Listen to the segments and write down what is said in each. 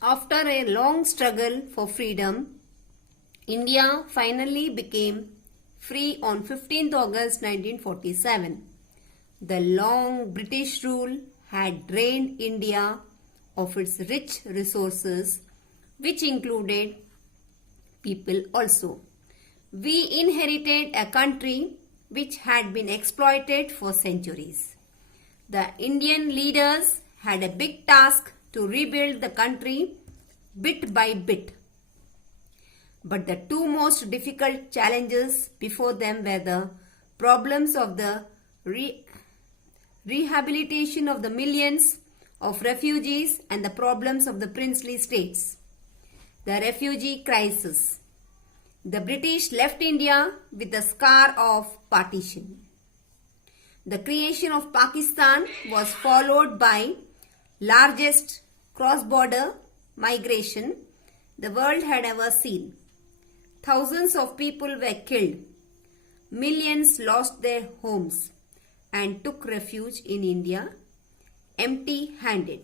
After a long struggle for freedom, India finally became free on 15th August 1947. The long British rule had drained India of its rich resources, which included people also. We inherited a country which had been exploited for centuries. The Indian leaders had a big task to rebuild the country bit by bit. But the two most difficult challenges before them were the problems of the rehabilitation of the millions of refugees and the problems of the princely states. The refugee crisis. The British left India with the scar of partition. The creation of Pakistan was followed by largest cross-border migration the world had ever seen. Thousands of people were killed. Millions lost their homes and took refuge in India empty-handed.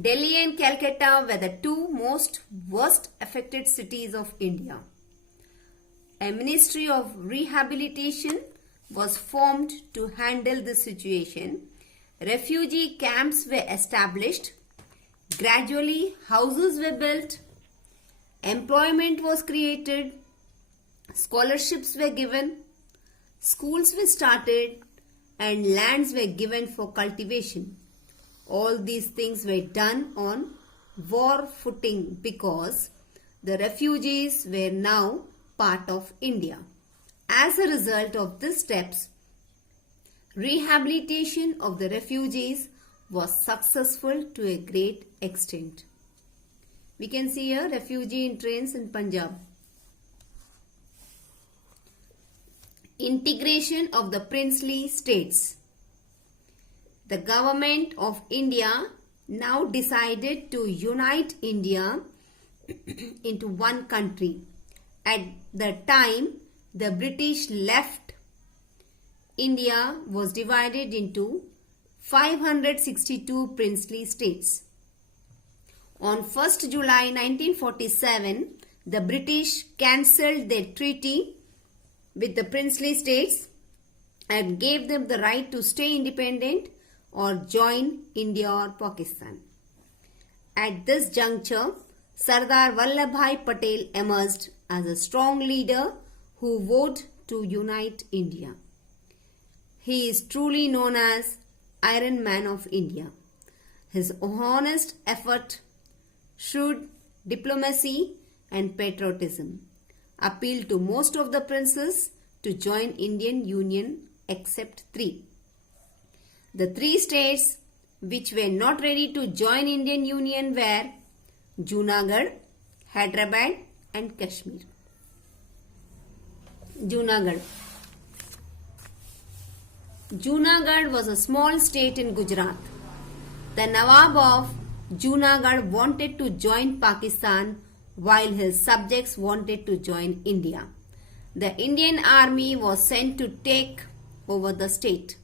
Delhi and Calcutta were the two most worst affected cities of India. A Ministry of Rehabilitation was formed to handle the situation. Refugee camps were established. Gradually, houses were built. Employment was created. Scholarships were given. Schools were started and lands were given for cultivation. All these things were done on war footing because the refugees were now part of India. As a result of these steps, rehabilitation of the refugees was successful to a great extent. We can see here refugee in trains in Punjab. Integration of the princely states. The government of India now decided to unite India into one country. At the time the British left, India was divided into 562 princely states. On 1st July 1947, the British cancelled their treaty with the princely states and gave them the right to stay independent or join India or Pakistan. At this juncture, Sardar Vallabhbhai Patel emerged as a strong leader who vowed to unite India. He is truly known as Iron Man of India. His honest effort, shrewd diplomacy and patriotism appealed to most of the princes to join Indian Union except three. The three states which were not ready to join Indian Union were Junagadh, Hyderabad and Kashmir. Junagadh. Junagadh was a small state in Gujarat. The Nawab of Junagadh wanted to join Pakistan while his subjects wanted to join India. The Indian army was sent to take over the state.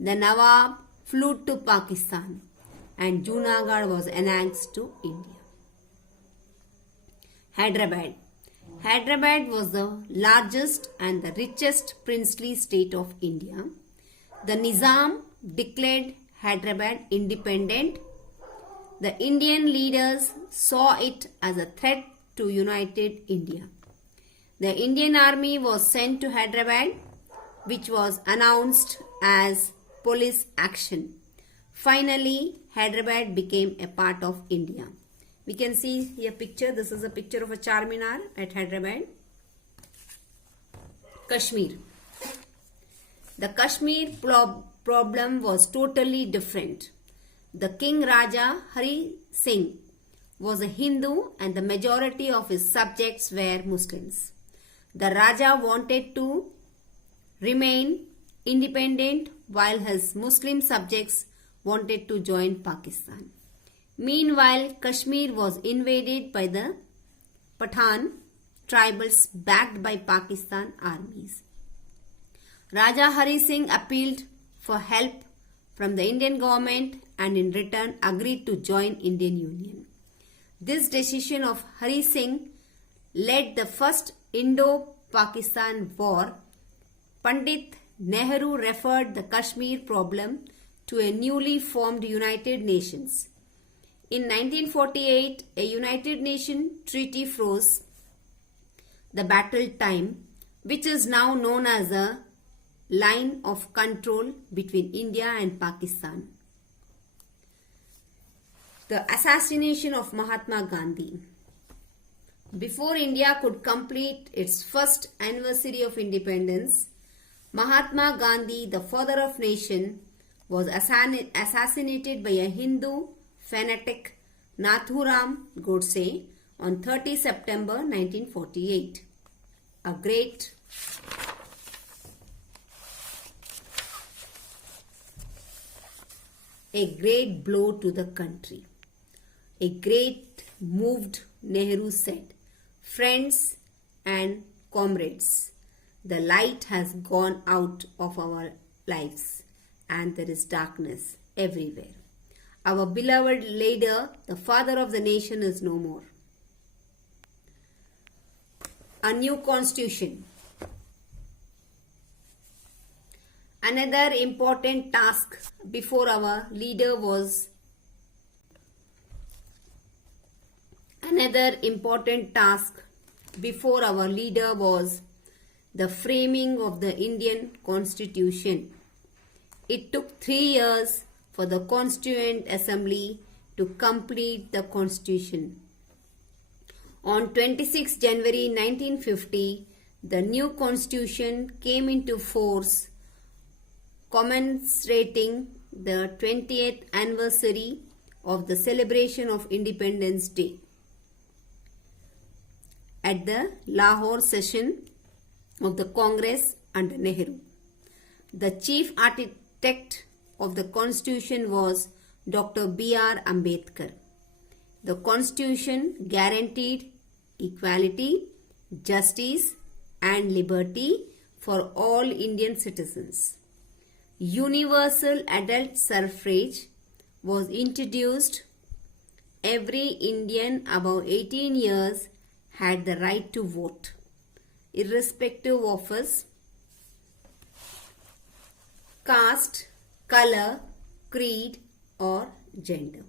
The Nawab flew to Pakistan and Junagadh was annexed to India. Hyderabad. Hyderabad was the largest and the richest princely state of India. The Nizam declared Hyderabad independent. The Indian leaders saw it as a threat to united India. The Indian army was sent to Hyderabad, which was announced as police action. Finally, Hyderabad became a part of India. We can see here picture. This is a picture of a Charminar at Hyderabad. Kashmir. The Kashmir problem was totally different. The King Raja Hari Singh was a Hindu and the majority of his subjects were Muslims. The Raja wanted to remain independent while his Muslim subjects wanted to join Pakistan. Meanwhile, Kashmir was invaded by the Pathan tribals backed by Pakistan armies. Raja Hari Singh appealed for help from the Indian government and in return agreed to join Indian Union. This decision of Hari Singh led the first Indo-Pakistan war. Pandit Nehru referred the Kashmir problem to a newly formed United Nations. In 1948, a United Nations treaty froze the battle time, which is now known as a line of control between India and Pakistan. The assassination of Mahatma Gandhi. Before India could complete its first anniversary of independence, Mahatma Gandhi, the father of nation, was assassinated by a Hindu fanatic, Nathuram Godse, on 30 September 1948. A great blow to the country. A great moved, Nehru said. Friends and comrades, the light has gone out of our lives and there is darkness everywhere. Our beloved leader, the father of the nation, is no more. A new constitution. Another important task before our leader was the framing of the Indian Constitution. It took 3 years for the Constituent Assembly to complete the Constitution. On 26 January 1950, the new Constitution came into force, commemorating the 20th anniversary of the celebration of Independence Day. At the Lahore session of the Congress under Nehru, the chief architect of the Constitution was Dr. B.R. Ambedkar. The Constitution guaranteed equality, justice and liberty for all Indian citizens. Universal adult suffrage was introduced. Every Indian above 18 years had the right to vote, irrespective of his caste, color, creed or gender.